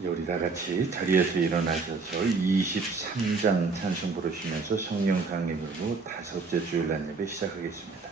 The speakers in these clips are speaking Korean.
우리 다 같이 자리에서 일어나셔서 23장 찬송 부르시면서 성령 강림으로 다섯째 주일날 예배 시작하겠습니다.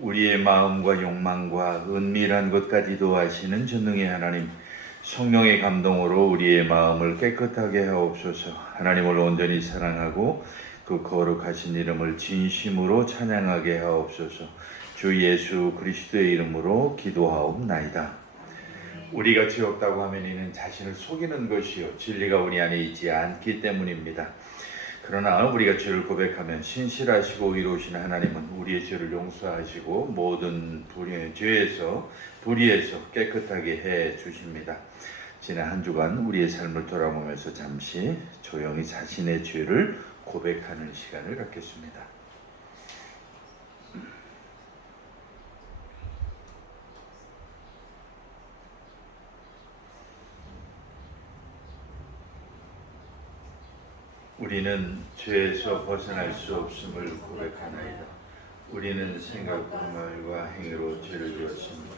우리의 마음과 욕망과 은밀한 것까지도 아시는 전능의 하나님, 성령의 감동으로 우리의 마음을 깨끗하게 하옵소서. 하나님을 온전히 사랑하고 그 거룩하신 이름을 진심으로 찬양하게 하옵소서. 주 예수 그리스도의 이름으로 기도하옵나이다. 우리가 죄 없다고 하면 이는 자신을 속이는 것이요 진리가 우리 안에 있지 않기 때문입니다. 그러나 우리가 죄를 고백하면 신실하시고 의로우신 하나님은 우리의 죄를 용서하시고 모든 죄에서 불의에서 깨끗하게 해 주십니다. 지난 한 주간 우리의 삶을 돌아보면서 잠시 조용히 자신의 죄를 고백하는 시간을 갖겠습니다. 우리는 죄에서 벗어날 수 없음을 고백하나이다. 우리는 생각과 말과 행위로 죄를 지었으므로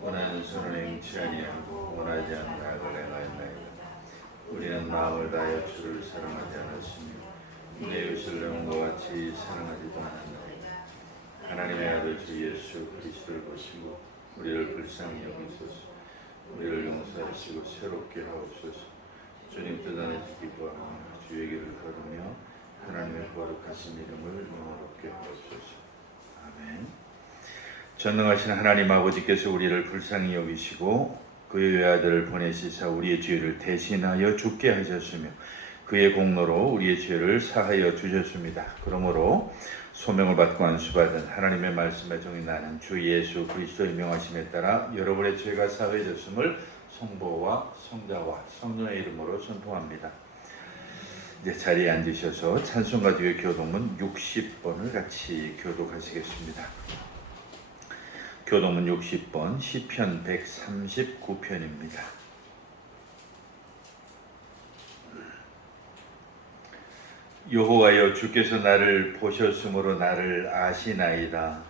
원하는 선을 행치 아니하고 원하지 않는 악을 행하였나이다. 우리는 마음을 다하여 주를 사랑하지 않았으며 내 이웃을 내 몸과 같이 사랑하지도 않았나이다. 하나님의 아들 주 예수 그리스도를 보시고 우리를 불쌍히 여기소서. 우리를 용서하시고 새롭게 하옵소서. 주님 뜻 안에서 기뻐하며 주의 길을 걸으며 하나님의 거룩하신 이름을 영화롭게 하옵소서. 아멘. 전능하신 하나님 아버지께서 우리를 불쌍히 여기시고 그의 외아들을 보내시사 우리의 죄를 대신하여 죽게 하셨으며 그의 공로로 우리의 죄를 사하여 주셨습니다. 그러므로 소명을 받고 안수받은 하나님의 말씀에 정이 나는 주 예수 그리스도의 명하심에 따라 여러분의 죄가 사해졌음을 성부와 성자와 성령의 이름으로 선포합니다. 이제 자리에 앉으셔서 찬송가 뒤에 교동문 60번을 같이 교독하시겠습니다. 교동문 60번 시편 139편입니다. 여호와여 주께서 나를 보셨으므로 나를 아시나이다.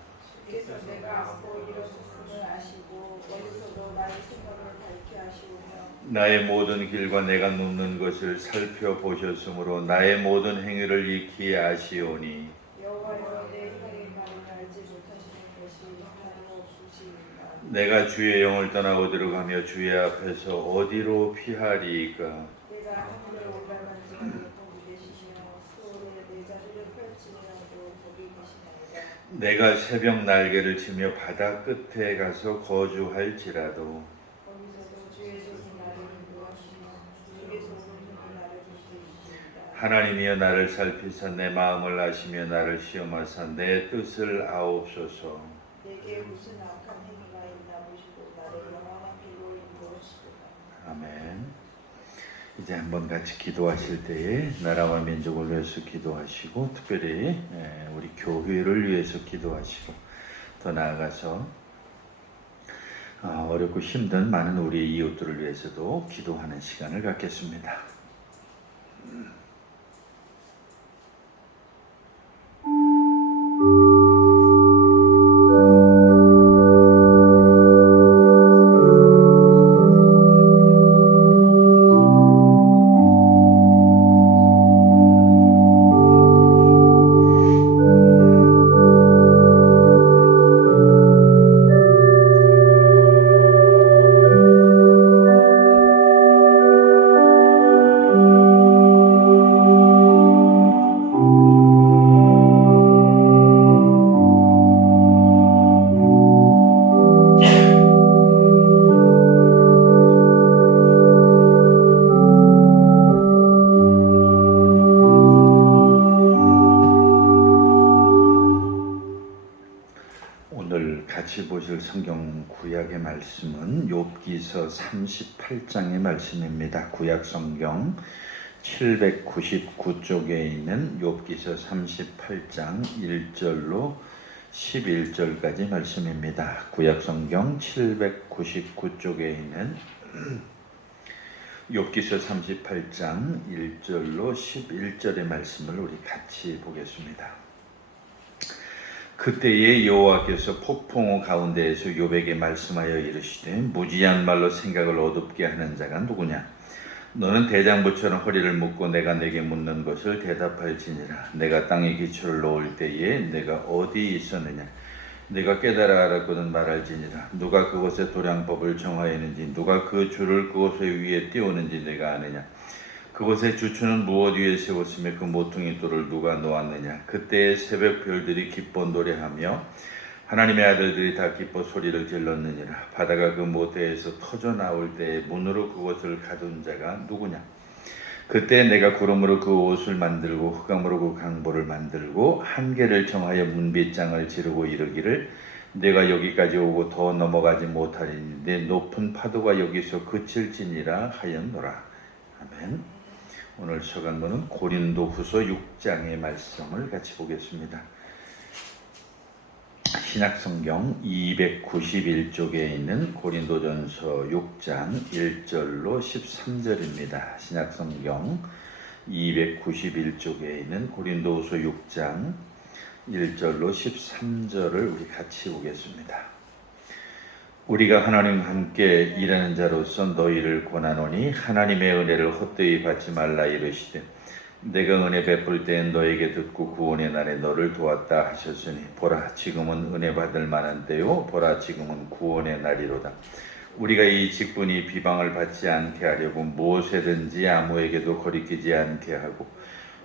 주께서 내가 앞으로 일어섰음을 아시고 어디서도 나의 생각을 밝게 하시오며 나의 모든 길과 내가 눕는 것을 살펴보셨으므로 나의 모든 행위를 익히 아시오니 여호와여 내 혀의 말을 알지 못하시는 것이 다름없으시이다. 내가 주의 영을 떠나고 들어가며 주의 앞에서 어디로 피하리이까. 내가 하늘에 올라간지라도 거기 계시며 수월에 내 자리를 펼치니라도 거기 계시나이다. 내가 새벽 날개를 치며 바다 끝에 가서 거주할지라도 거기서도 주의 손이 나를 인도하시며 주께서 오른손으로 나를 붙드시리이다. 하나님이여 나를 살피사 내 마음을 아시며 나를 시험하사 내 뜻을 아옵소서. 내게 무슨 악한 행위가 있나 보시고 나를 영원한 길로 인도하시도다. 아멘. 이제 한번 같이 기도하실 때에 나라와 민족을 위해서 기도하시고 특별히 우리 교회를 위해서 기도하시고 더 나아가서 어렵고 힘든 많은 우리 이웃들을 위해서도 기도하는 시간을 갖겠습니다. 오늘 같이 보실 성경 구약의 말씀은 욥기서 38장의 말씀입니다. 구약 성경 799쪽에 있는 욥기서 38장 1절로 11절까지 말씀입니다. 구약 성경 799쪽에 있는 욥기서 38장 1절로 11절의 말씀을 우리 같이 보겠습니다. 그때에 여호와께서 폭풍우 가운데에서 욥에게 말씀하여 이르시되 무지한 말로 생각을 어둡게 하는 자가 누구냐? 너는 대장부처럼 허리를 묶고 내가 내게 묻는 것을 대답할지니라. 내가 땅에 기초를 놓을 때에 내가 어디 있었느냐? 내가 깨달아 알았거든 말할지니라. 누가 그곳에 도량법을 정하였는지 누가 그 줄을 그곳 위에 띄우는지 내가 아느냐? 그곳에 주추는 무엇 위에 세웠으며 그 모퉁이 돌을 누가 놓았느냐? 그때의 새벽 별들이 기뻐 노래하며 하나님의 아들들이 다 기뻐 소리를 질렀느니라. 바다가 그 모태에서 터져 나올 때에 문으로 그것을 가둔 자가 누구냐? 그때 내가 구름으로 그 옷을 만들고 흑암으로 그 강보를 만들고 한계를 정하여 문빗장을 지르고 이르기를 내가 여기까지 오고 더 넘어가지 못하리니 내 높은 파도가 여기서 그칠지니라 하였노라. 아멘. 오늘 서간문은 고린도후서 6장의 말씀을 같이 보겠습니다. 신약성경 291쪽에 있는 고린도전서 6장 1절로 13절입니다. 신약성경 291쪽에 있는 고린도후서 6장 1절로 13절을 우리 같이 보겠습니다. 우리가 하나님과 함께 일하는 자로서 너희를 권하노니 하나님의 은혜를 헛되이 받지 말라 이르시되 내가 은혜 베풀 때엔 너에게 듣고 구원의 날에 너를 도왔다 하셨으니 보라 지금은 은혜 받을 만한 때요 보라 지금은 구원의 날이로다. 우리가 이 직분이 비방을 받지 않게 하려고 무엇에든지 아무에게도 거리끼지 않게 하고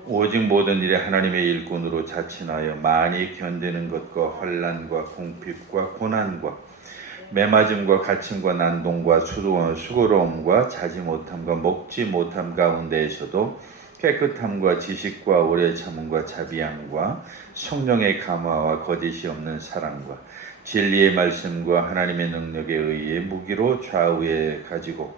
오직 모든 일에 하나님의 일꾼으로 자친하여 많이 견디는 것과 환난과 궁핍과 고난과 매맞음과 갇힘과 난동과 수고로움과 자지 못함과 먹지 못함 가운데에서도 깨끗함과 지식과 오래 참음과 자비함과 성령의 감화와 거짓이 없는 사랑과 진리의 말씀과 하나님의 능력에 의해 무기로 좌우에 가지고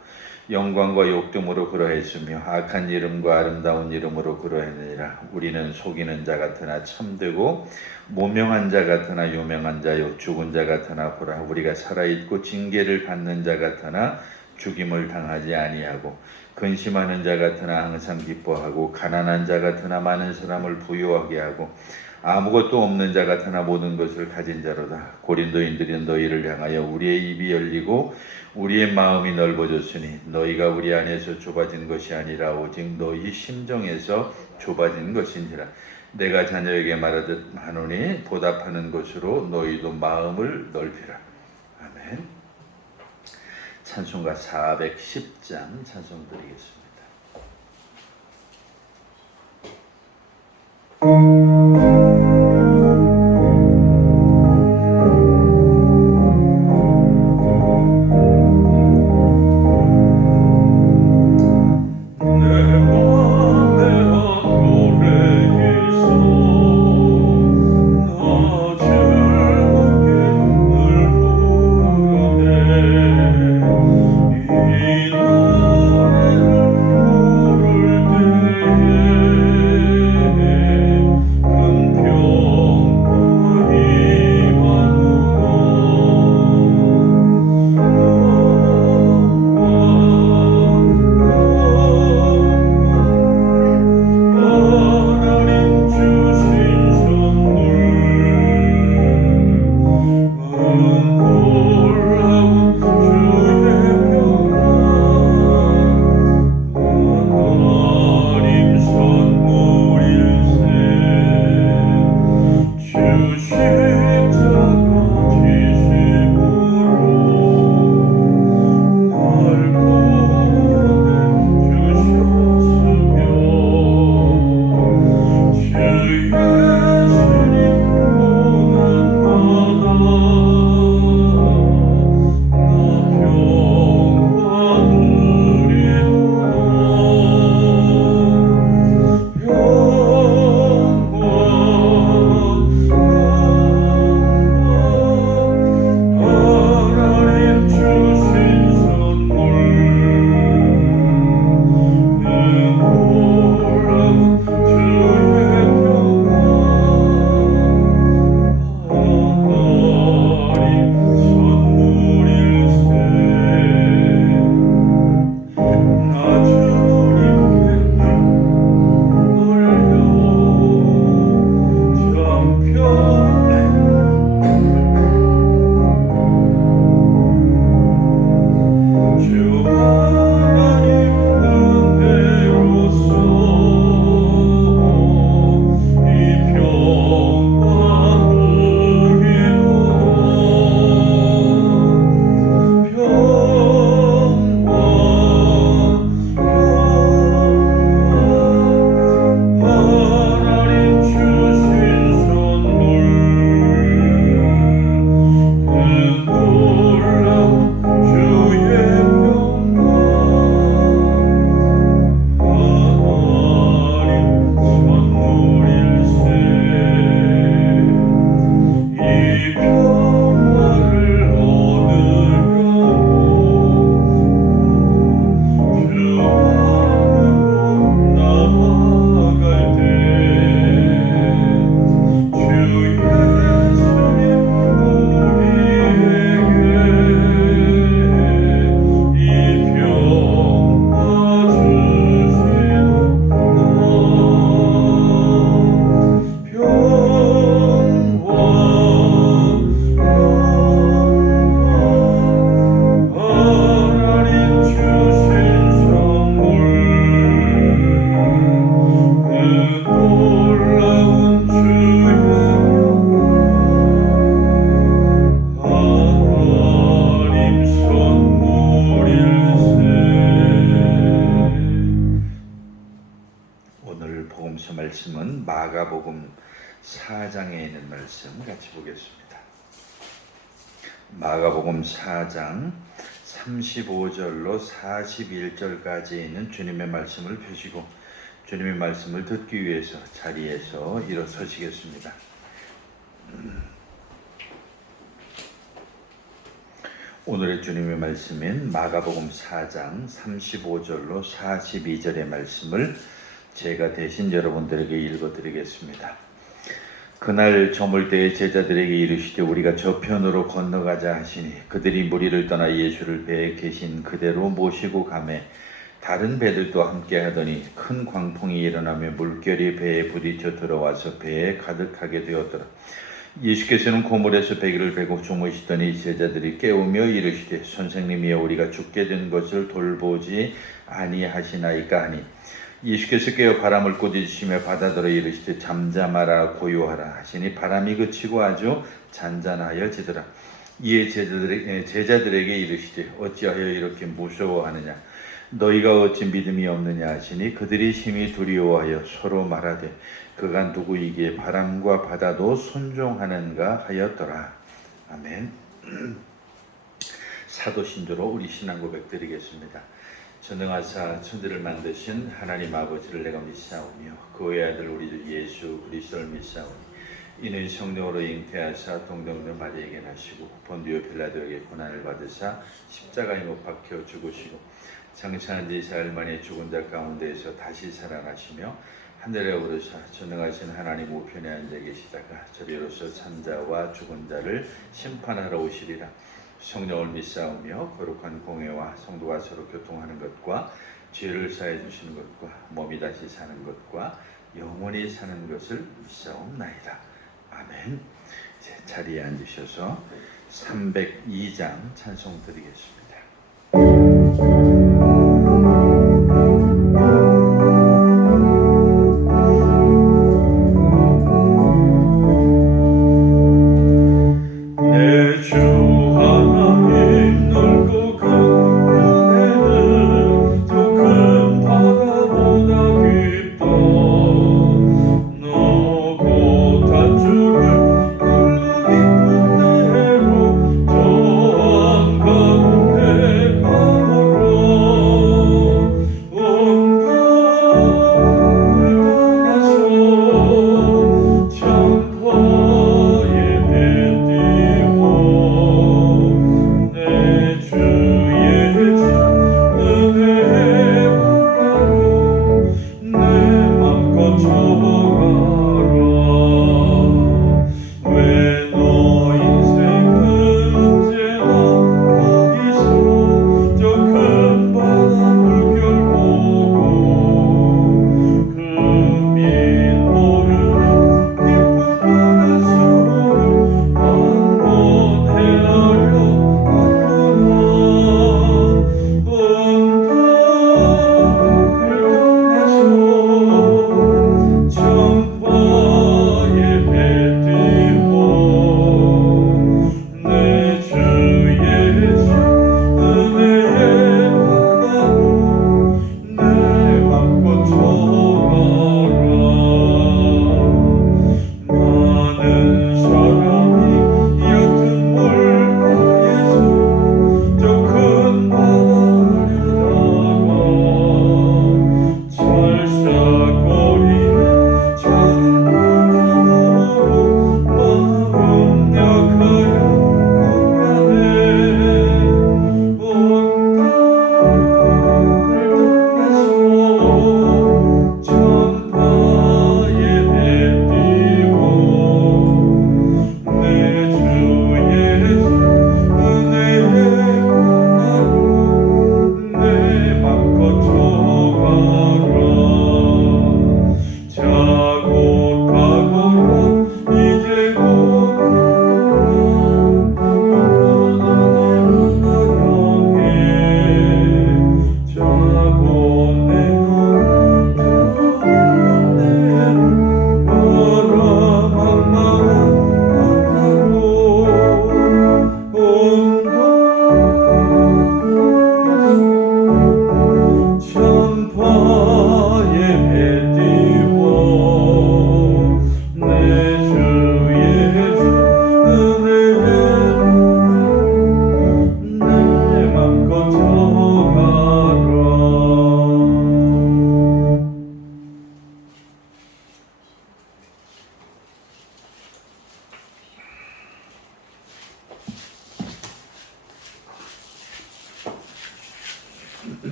영광과 욕됨으로 그러했으며 악한 이름과 아름다운 이름으로 그러했느니라. 우리는 속이는 자 같으나 참되고 모명한 자 같으나 유명한 자요 죽은 자 같으나 보라 우리가 살아있고 징계를 받는 자 같으나 죽임을 당하지 아니하고 근심하는 자 같으나 항상 기뻐하고 가난한 자 같으나 많은 사람을 부유하게 하고 아무것도 없는 자 같으나 모든 것을 가진 자로다. 고린도인들이 너희를 향하여 우리의 입이 열리고 우리의 마음이 넓어졌으니 너희가 우리 안에서 좁아진 것이 아니라 오직 너희 심정에서 좁아진 것이니라. 내가 자녀에게 말하듯 하노니 보답하는 것으로 너희도 마음을 넓히라. 아멘. 찬송가 410장 찬송 드리겠습니다. 봉서 말씀은 마가복음 4장에 있는 말씀 같이 보겠습니다. 마가복음 4장 35절로 41절까지 있는 주님의 말씀을 펴시고 주님의 말씀을 듣기 위해서 자리에서 일어서시겠습니다. 오늘의 주님의 말씀인 마가복음 4장 35절로 42절의 말씀을 제가 대신 여러분들에게 읽어드리겠습니다. 그날 저물 때에 제자들에게 이르시되 우리가 저편으로 건너가자 하시니 그들이 무리를 떠나 예수를 배에 계신 그대로 모시고 가매 다른 배들도 함께 하더니 큰 광풍이 일어나며 물결이 배에 부딪혀 들어와서 배에 가득하게 되었더라. 예수께서는 고물에서 배기를 베고 주무시더니 제자들이 깨우며 이르시되 선생님이여 우리가 죽게 된 것을 돌보지 아니하시나이까 하니 예수께서 깨어 바람을 꾸짖으시며 바다더러 이르시되 잠잠하라 고요하라 하시니 바람이 그치고 아주 잔잔하여지더라. 이에 제자들에게 이르시되 어찌하여 이렇게 무서워하느냐 너희가 어찌 믿음이 없느냐 하시니 그들이 심히 두려워하여 서로 말하되 그가 누구이기에 바람과 바다도 순종하는가 하였더라. 아멘. 사도신조로 우리 신앙 고백 드리겠습니다. 전능하사 천지를 만드신 하나님 아버지를 내가 믿사오며 그의 아들 우리 주 예수 그리스도를 믿사오니 이는 성령으로 잉태하사 동정녀 마리아에게 나시고 본디오 빌라도에게 고난을 받으사 십자가에 못 박혀 죽으시고 장차한 지 사흘 만에 죽은 자 가운데에서 다시 살아나시며 하늘에 오르사 전능하신 하나님 우편에 앉아 계시다가 저리로서 산자와 죽은 자를 심판하러 오시리라. 성령을 믿사오며 거룩한 공회와 성도가 서로 교통하는 것과 죄를 사해 주시는 것과 몸이 다시 사는 것과 영원히 사는 것을 믿사옵나이다. 아멘. 이제 자리에 앉으셔서 302장 찬송 드리겠습니다. 저 한가운데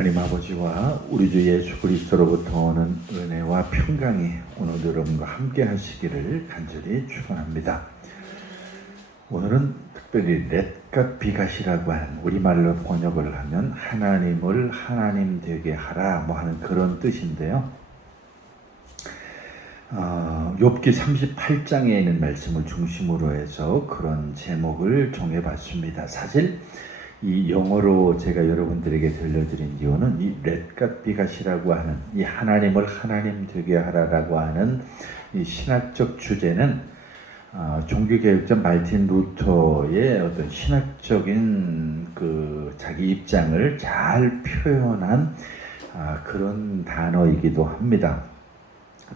하나님 아버지와 우리 주 예수 그리스도로부터 오는 은혜와 평강이 오늘 여러분과 함께 하시기를 간절히 축원합니다. 오늘은 특별히 렛갓 비갓이라고 하는, 우리말로 번역을 하면 하나님을 하나님 되게 하라 뭐 하는 그런 뜻인데요. 욥기 38장에 있는 말씀을 중심으로 해서 그런 제목을 정해봤습니다. 사실 이 영어로 제가 여러분들에게 들려드린 이유는 이 렛갓 비갓이라고 하는 이 하나님을 하나님 되게 하라라고 하는 이 신학적 주제는 종교개혁자 말틴 루터의 어떤 신학적인 그 자기 입장을 잘 표현한 그런 단어이기도 합니다.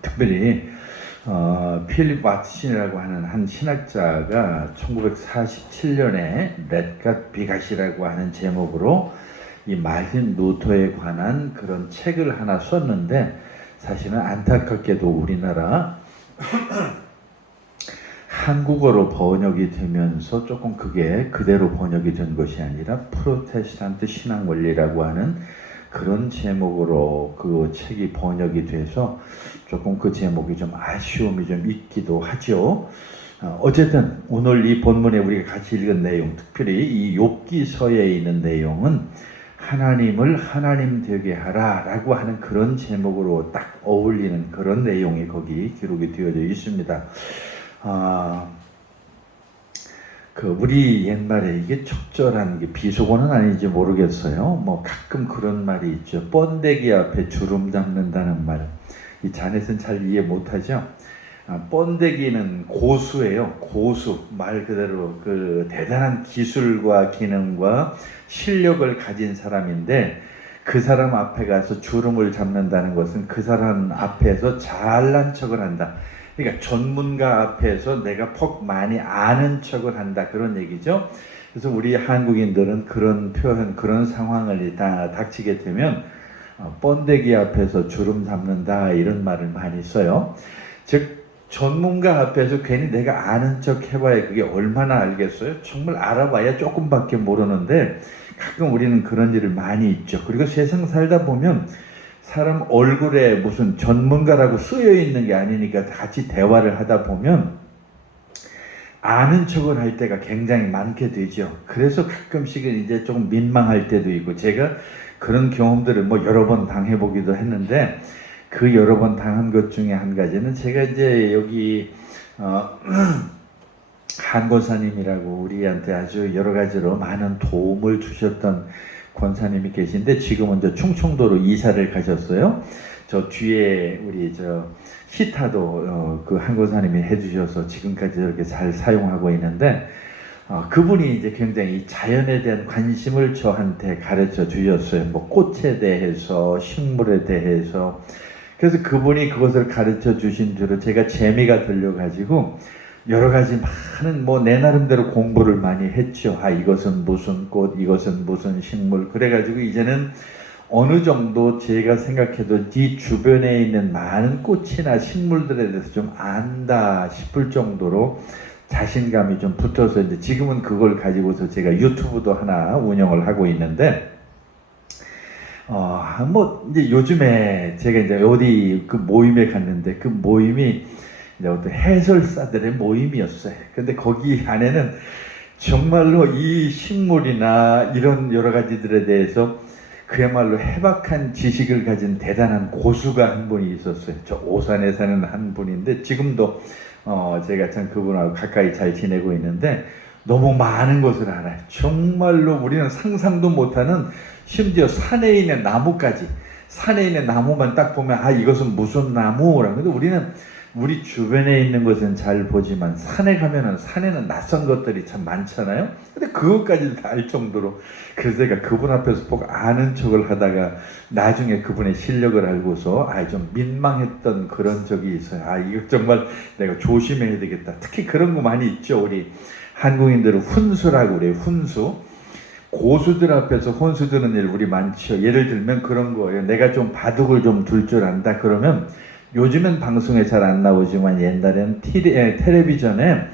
특별히 필립 왓슨이라고 하는 한 신학자가 1947년에 렛갓 비갓이라고 하는 제목으로 이 말틴 루터에 관한 그런 책을 하나 썼는데, 사실은 안타깝게도 우리나라 한국어로 번역이 되면서 조금 그게 그대로 번역이 된 것이 아니라 프로테스탄트 신앙 원리라고 하는 그런 제목으로 그 책이 번역이 돼서 조금 그 제목이 좀 아쉬움이 좀 있기도 하죠. 어쨌든 오늘 이 본문에 우리가 같이 읽은 내용, 특별히 이 욥기서에 있는 내용은 하나님을 하나님 되게 하라라고 하는 그런 제목으로 딱 어울리는 그런 내용이 거기 기록이 되어져 있습니다. 우리 옛말에 이게 적절한 게 비속어는 아닌지 모르겠어요. 뭐 가끔 그런 말이 있죠. 번데기 앞에 주름 잡는다는 말. 이 자넷은 잘 이해 못하죠. 번데기는 고수예요. 고수. 말 그대로 그 대단한 기술과 기능과 실력을 가진 사람인데, 그 사람 앞에 가서 주름을 잡는다는 것은 그 사람 앞에서 잘난 척을 한다. 그러니까 전문가 앞에서 내가 퍽 많이 아는 척을 한다, 그런 얘기죠. 그래서 우리 한국인들은 그런 표현, 그런 상황을 닥치게 되면 번데기 앞에서 주름 잡는다 이런 말을 많이 써요. 즉 전문가 앞에서 괜히 내가 아는 척 해봐야 그게 얼마나 알겠어요? 정말 알아봐야 조금밖에 모르는데 가끔 우리는 그런 일을 많이 있죠. 그리고 세상 살다 보면 사람 얼굴에 무슨 전문가라고 쓰여 있는 게 아니니까 같이 대화를 하다 보면 아는 척을 할 때가 굉장히 많게 되죠. 그래서 가끔씩은 이제 조금 민망할 때도 있고, 제가 그런 경험들을 뭐 여러 번 당해보기도 했는데, 그 여러 번 당한 것 중에 한 가지는 제가 이제 여기 한 권사님이라고 우리한테 아주 여러 가지로 많은 도움을 주셨던 권사님이 계신데, 지금은 저 충청도로 이사를 가셨어요. 저 뒤에 우리 저 히타도 그 한 권사님이 해주셔서 지금까지 이렇게 잘 사용하고 있는데, 그분이 이제 굉장히 자연에 대한 관심을 저한테 가르쳐 주셨어요. 뭐 꽃에 대해서, 식물에 대해서. 그래서 그분이 그것을 가르쳐 주신 뒤로 제가 재미가 들려가지고 여러 가지 많은 뭐 내 나름대로 공부를 많이 했죠. 이것은 무슨 꽃, 이것은 무슨 식물. 그래가지고 이제는 어느 정도 제가 생각해도 이 주변에 있는 많은 꽃이나 식물들에 대해서 좀 안다 싶을 정도로 자신감이 좀 붙어서 이제 지금은 그걸 가지고서 제가 유튜브도 하나 운영을 하고 있는데, 뭐 이제 요즘에 제가 이제 어디 그 모임에 갔는데, 그 모임이 이제 어떤 해설사들의 모임이었어요. 근데 거기 안에는 정말로 이 식물이나 이런 여러 가지들에 대해서 그야말로 해박한 지식을 가진 대단한 고수가 한 분이 있었어요. 저 오산에 사는 한 분인데, 지금도 제가 참 그분하고 가까이 잘 지내고 있는데 너무 많은 것을 알아요. 정말로 우리는 상상도 못하는, 심지어 산에 있는 나무까지, 산에 있는 나무만 딱 보면 이것은 무슨 나무라고. 근데 우리는 우리 주변에 있는 것은 잘 보지만 산에 가면은 산에는 낯선 것들이 참 많잖아요. 근데 그것까지도 다 알 정도로, 그래서 제가 그분 앞에서 보고 아는 척을 하다가 나중에 그분의 실력을 알고서 좀 민망했던 그런 적이 있어요. 이거 정말 내가 조심해야 되겠다. 특히 그런 거 많이 있죠. 우리 한국인들은 훈수라고 그래요. 훈수. 고수들 앞에서 혼수 드는 일 우리 많죠. 예를 들면 그런 거예요. 내가 좀 바둑을 좀 둘 줄 안다 그러면, 요즘은 방송에 잘 안 나오지만 옛날에는 텔레비전에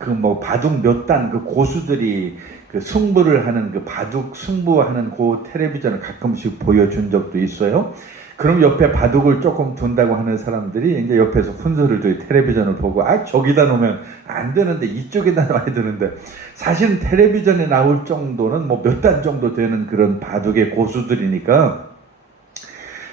그 뭐 바둑 몇 단 그 고수들이 그 승부를 하는 그 바둑 승부하는 그 텔레비전을 가끔씩 보여준 적도 있어요. 그럼 옆에 바둑을 조금 둔다고 하는 사람들이 이제 옆에서 훈수를 둬 텔레비전을 보고 저기다 놓으면 안 되는데 이쪽에다 놔야 되는데 사실은 텔레비전에 나올 정도는 뭐 몇 단 정도 되는 그런 바둑의 고수들이니까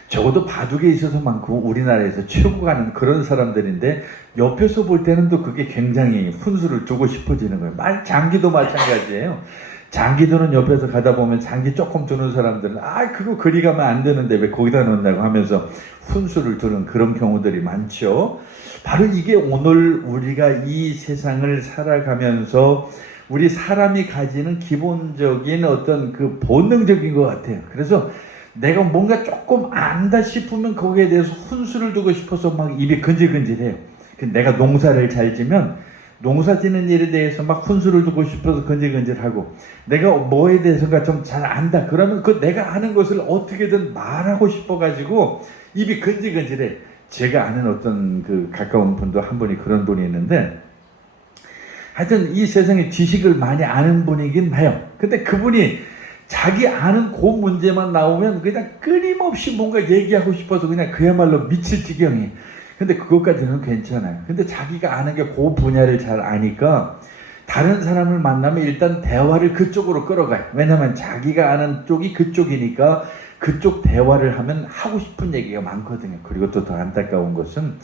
적어도 바둑에 있어서만큼 우리나라에서 최고 가는 그런 사람들인데 옆에서 볼 때는 또 그게 굉장히 훈수를 두고 싶어지는 거예요. 장기도 마찬가지예요. 장기도는 옆에서 가다 보면 장기 조금 두는 사람들은 그거 그리 가면 안 되는데 왜 거기다 놓는다고 하면서 훈수를 두는 그런 경우들이 많죠. 바로 이게 오늘 우리가 이 세상을 살아가면서 우리 사람이 가지는 기본적인 어떤 그 본능적인 것 같아요. 그래서 내가 뭔가 조금 안다 싶으면 거기에 대해서 훈수를 두고 싶어서 막 입이 근질근질해요. 내가 농사를 잘 지면 농사 짓는 일에 대해서 막 훈수를 두고 싶어서 근질근질하고 내가 뭐에 대해서가 좀 잘 안다 그러면 그 내가 아는 것을 어떻게든 말하고 싶어가지고 입이 근질근질해. 제가 아는 어떤 그 가까운 분도 한 분이 그런 분이 있는데 하여튼 이 세상에 지식을 많이 아는 분이긴 해요. 근데 그분이 자기 아는 그 문제만 나오면 그냥 끊임없이 뭔가 얘기하고 싶어서 그냥 그야말로 미칠 지경이에요. 근데 그것까지는 괜찮아요. 근데 자기가 아는 게 그 분야를 잘 아니까 다른 사람을 만나면 일단 대화를 그쪽으로 끌어가요. 왜냐면 자기가 아는 쪽이 그쪽이니까 그쪽 대화를 하면 하고 싶은 얘기가 많거든요. 그리고 또 더 안타까운 것은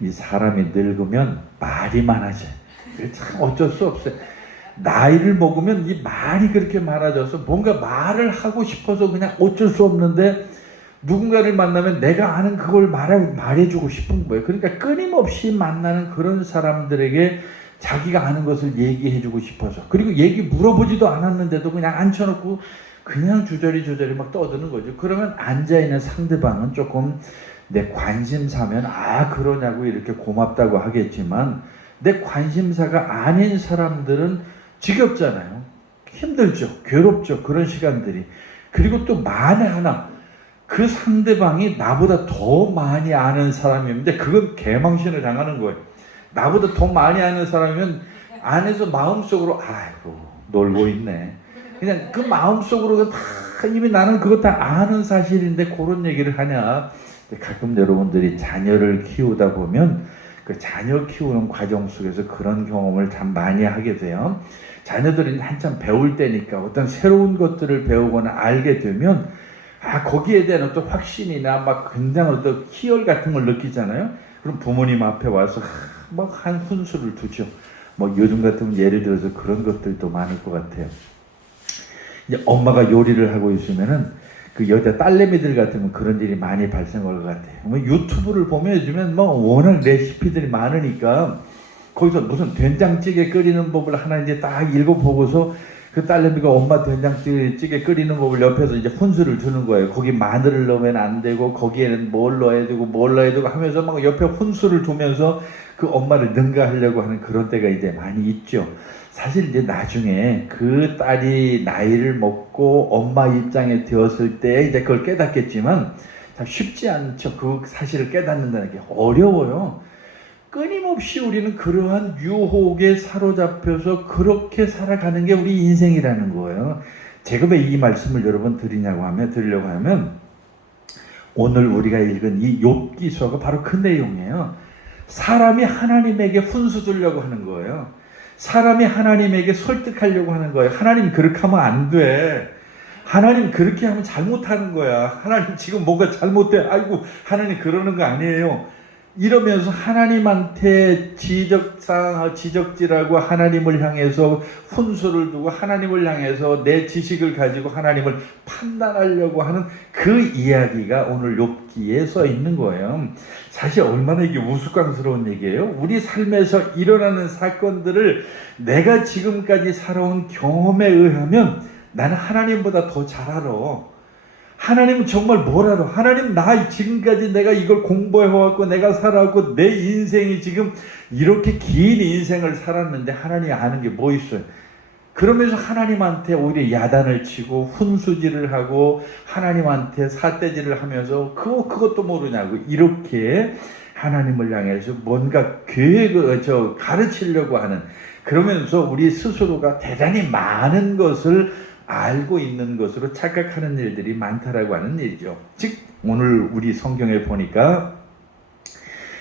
이 사람이 늙으면 말이 많아져요. 참 어쩔 수 없어요. 나이를 먹으면 이 말이 그렇게 많아져서 뭔가 말을 하고 싶어서 그냥 어쩔 수 없는데 누군가를 만나면 내가 아는 그걸 말해주고 싶은 거예요. 그러니까 끊임없이 만나는 그런 사람들에게 자기가 아는 것을 얘기해주고 싶어서 그리고 얘기 물어보지도 않았는데도 그냥 앉혀놓고 그냥 주저리 막 떠드는 거죠. 그러면 앉아있는 상대방은 조금 내 관심사면 그러냐고 이렇게 고맙다고 하겠지만 내 관심사가 아닌 사람들은 지겹잖아요. 힘들죠. 괴롭죠. 그런 시간들이. 그리고 또 만에 하나 그 상대방이 나보다 더 많이 아는 사람인데 그건 개망신을 당하는 거예요. 나보다 더 많이 아는 사람이면 안에서 마음속으로 놀고 있네. 그냥 그 마음속으로 다 이미 나는 그거 다 아는 사실인데 그런 얘기를 하냐. 가끔 여러분들이 자녀를 키우다 보면 그 자녀 키우는 과정 속에서 그런 경험을 참 많이 하게 돼요. 자녀들이 한참 배울 때니까 어떤 새로운 것들을 배우거나 알게 되면 거기에 대한 어떤 확신이나 막 굉장히 어떤 희열 같은 걸 느끼잖아요. 그럼 부모님 앞에 와서 막 한 훈수를 두죠. 뭐 요즘 같으면 예를 들어서 그런 것들도 많을 것 같아요. 이제 엄마가 요리를 하고 있으면은 그 여자 딸내미들 같으면 그런 일이 많이 발생할 것 같아요. 뭐 유튜브를 보면 요즘엔 뭐 워낙 레시피들이 많으니까 거기서 무슨 된장찌개 끓이는 법을 하나 이제 딱 읽어보고서 그 딸내미가 엄마 된장찌개 끓이는 법을 옆에서 이제 훈수를 두는 거예요. 거기 마늘을 넣으면 안 되고 거기에는 뭘 넣어야 되고 뭘 넣어야 되고 하면서 막 옆에 훈수를 두면서 그 엄마를 능가하려고 하는 그런 때가 이제 많이 있죠. 사실 이제 나중에 그 딸이 나이를 먹고 엄마 입장에 되었을 때 이제 그걸 깨닫겠지만 참 쉽지 않죠. 그 사실을 깨닫는다는 게 어려워요. 끊임없이 우리는 그러한 유혹에 사로잡혀서 그렇게 살아가는 게 우리 인생이라는 거예요. 제가 왜 이 말씀을 여러분 드리려고 하면 오늘 우리가 읽은 이 욥기서가 바로 그 내용이에요. 사람이 하나님에게 훈수 두려고 하는 거예요. 사람이 하나님에게 설득하려고 하는 거예요. 하나님 그렇게 하면 안 돼. 하나님 그렇게 하면 잘못하는 거야. 하나님 지금 뭔가 잘못돼. 아이고 하나님 그러는 거 아니에요. 이러면서 하나님한테 지적질하고 하나님을 향해서 훈수를 두고 하나님을 향해서 내 지식을 가지고 하나님을 판단하려고 하는 그 이야기가 오늘 욥기에 써 있는 거예요. 사실 얼마나 이게 우스꽝스러운 얘기예요. 우리 삶에서 일어나는 사건들을 내가 지금까지 살아온 경험에 의하면 나는 하나님보다 더 잘 알아. 하나님은 정말 뭘 알아? 하나님 나 지금까지 내가 이걸 공부해왔고 내가 살아왔고 내 인생이 지금 이렇게 긴 인생을 살았는데 하나님이 아는 게 뭐 있어요? 그러면서 하나님한테 오히려 야단을 치고 훈수질을 하고 하나님한테 삿대질을 하면서 그것도 모르냐고 이렇게 하나님을 향해서 뭔가 가르치려고 하는 그러면서 우리 스스로가 대단히 많은 것을 알고 있는 것으로 착각하는 일들이 많다라고 하는 일이죠. 즉 오늘 우리 성경에 보니까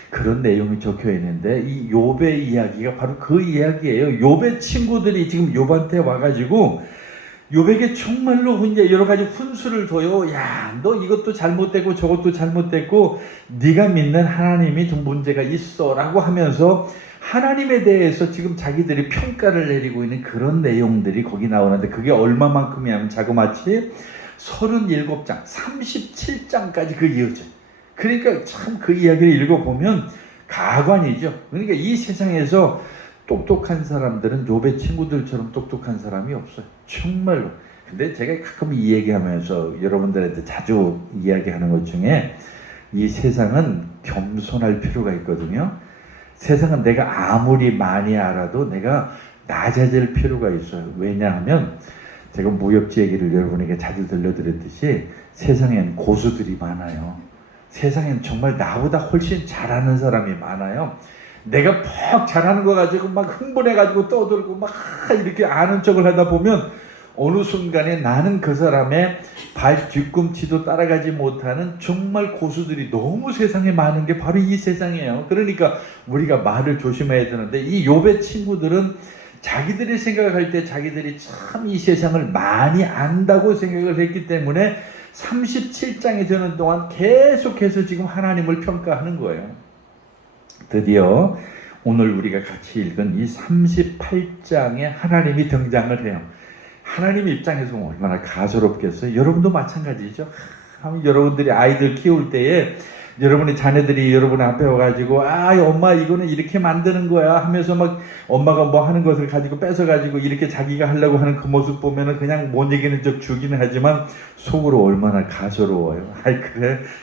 그런 내용이 적혀 있는데 이 욥의 이야기가 바로 그 이야기예요. 욥의 친구들이 지금 욥한테 와가지고 욥에게 정말로 이제 여러 가지 훈수를 둬요. 야, 너 이것도 잘못됐고 저것도 잘못됐고 네가 믿는 하나님이 좀 문제가 있어라고 하면서 하나님에 대해서 지금 자기들이 평가를 내리고 있는 그런 내용들이 거기 나오는데 그게 얼마만큼이냐면 자그마치 37장, 37장까지 그 이어져요. 그러니까 참 그 이야기를 읽어보면 가관이죠. 그러니까 이 세상에서 똑똑한 사람들은 욥의 친구들처럼 똑똑한 사람이 없어요. 정말로. 근데 제가 가끔 이 얘기하면서 여러분들한테 자주 이야기하는 것 중에 이 세상은 겸손할 필요가 있거든요. 세상은 내가 아무리 많이 알아도 내가 낮아질 필요가 있어요. 왜냐하면 제가 무협지 얘기를 여러분에게 자주 들려드렸듯이 세상엔 고수들이 많아요. 세상엔 정말 나보다 훨씬 잘하는 사람이 많아요. 내가 퍽 잘하는 거 가지고 막 흥분해가지고 떠들고 막 이렇게 아는 척을 하다 보면 어느 순간에 나는 그 사람의 발 뒤꿈치도 따라가지 못하는 정말 고수들이 너무 세상에 많은 게 바로 이 세상이에요. 그러니까 우리가 말을 조심해야 되는데 이 욥의 친구들은 자기들이 생각할 때 자기들이 참 이 세상을 많이 안다고 생각을 했기 때문에 37장이 되는 동안 계속해서 지금 하나님을 평가하는 거예요. 드디어 오늘 우리가 같이 읽은 이 38장에 하나님이 등장을 해요. 하나님 입장에서 얼마나 가소롭겠어요. 여러분도 마찬가지죠. 여러분들이 아이들 키울 때에 여러분의 자녀들이 여러분 앞에 와가지고 엄마 이거는 이렇게 만드는 거야 하면서 막 엄마가 뭐 하는 것을 가지고 뺏어가지고 이렇게 자기가 하려고 하는 그 모습 보면은 그냥 못 이기는 척 주기는 하지만 속으로 얼마나 가소로워요.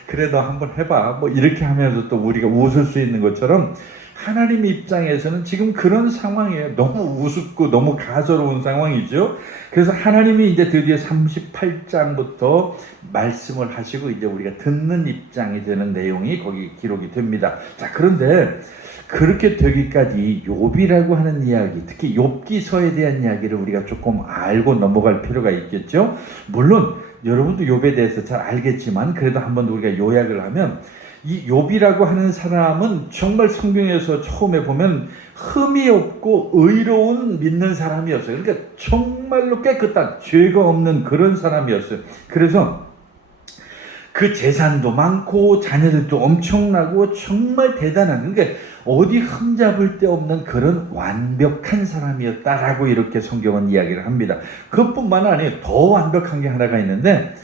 그래 너 한번 해봐 뭐 이렇게 하면서 또 우리가 웃을 수 있는 것처럼 하나님 입장에서는 지금 그런 상황이에요. 너무 우습고 너무 가소로운 상황이죠. 그래서 하나님이 이제 드디어 38장부터 말씀을 하시고 이제 우리가 듣는 입장이 되는 내용이 거기 기록이 됩니다. 자, 그런데 그렇게 되기까지 욥이라고 하는 이야기, 특히 욥기서에 대한 이야기를 우리가 조금 알고 넘어갈 필요가 있겠죠. 물론 여러분도 욥에 대해서 잘 알겠지만 그래도 한번 우리가 요약을 하면 이 욥이라고 하는 사람은 정말 성경에서 처음에 보면 흠이 없고 의로운 믿는 사람이었어요. 그러니까 정말로 깨끗한 죄가 없는 그런 사람이었어요. 그래서 그 재산도 많고 자녀들도 엄청나고 정말 대단한, 그러니까 어디 흠잡을 데 없는 그런 완벽한 사람이었다라고 이렇게 성경은 이야기를 합니다. 그것뿐만 아니에요. 더 완벽한 게 하나가 있는데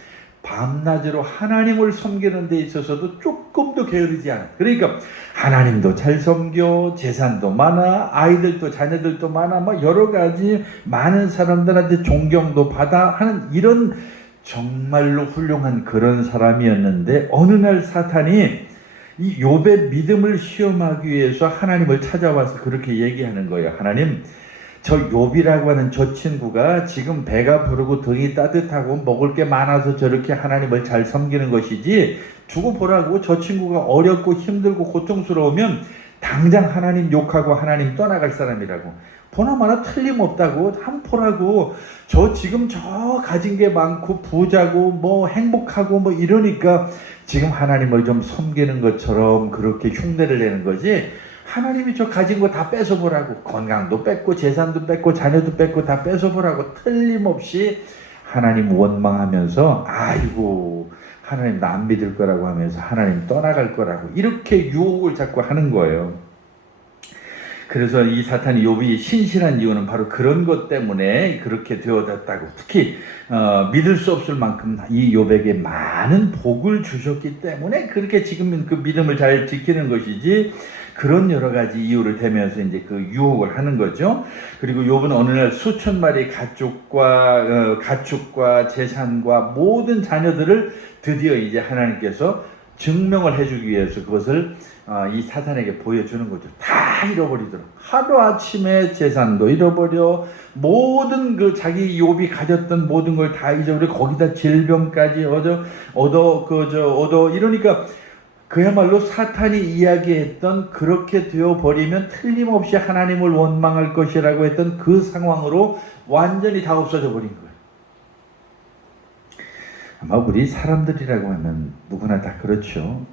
밤낮으로 하나님을 섬기는 데 있어서도 조금도 게으르지 않아. 그러니까 하나님도 잘 섬겨, 재산도 많아, 아이들도 자녀들도 많아, 막 여러 가지 많은 사람들한테 존경도 받아 하는 이런 정말로 훌륭한 그런 사람이었는데 어느 날 사탄이 이 욥의 믿음을 시험하기 위해서 하나님을 찾아와서 그렇게 얘기하는 거예요. 하나님, 저 욥이라고 하는 저 친구가 지금 배가 부르고 등이 따뜻하고 먹을 게 많아서 저렇게 하나님을 잘 섬기는 것이지 두고 보라고 저 친구가 어렵고 힘들고 고통스러우면 당장 하나님 욕하고 하나님 떠나갈 사람이라고. 보나마나 틀림없다고. 한 보라고 저 지금 저 가진 게 많고 부자고 뭐 행복하고 뭐 이러니까 지금 하나님을 좀 섬기는 것처럼 그렇게 흉내를 내는 거지. 하나님이 저 가진 거 다 뺏어보라고. 건강도 뺏고 재산도 뺏고 자녀도 뺏고 다 뺏어보라고. 틀림없이 하나님 원망하면서 아이고 하나님 나 안 믿을 거라고 하면서 하나님 떠나갈 거라고 이렇게 유혹을 자꾸 하는 거예요. 그래서 이 사탄이 욥이 신실한 이유는 바로 그런 것 때문에 그렇게 되어졌다고. 특히 믿을 수 없을 만큼 이 욥에게 많은 복을 주셨기 때문에 그렇게 지금 그 믿음을 잘 지키는 것이지, 그런 여러 가지 이유를 대면서 이제 그 유혹을 하는 거죠. 그리고 욥은 어느 날 수천 마리 가축과 재산과 모든 자녀들을 드디어 이제 하나님께서 증명을 해주기 위해서 그것을 이 사탄에게 보여주는 거죠. 다 잃어버리더라. 하루아침에 재산도 잃어버려, 모든 그 자기 욥이 가졌던 모든 걸 다 잊어버려, 거기다 질병까지 얻어 이러니까 그야말로 사탄이 이야기했던 그렇게 되어버리면 틀림없이 하나님을 원망할 것이라고 했던 그 상황으로 완전히 다 없어져 버린 거예요. 아마 우리 사람들이라고 하면 누구나 다 그렇죠.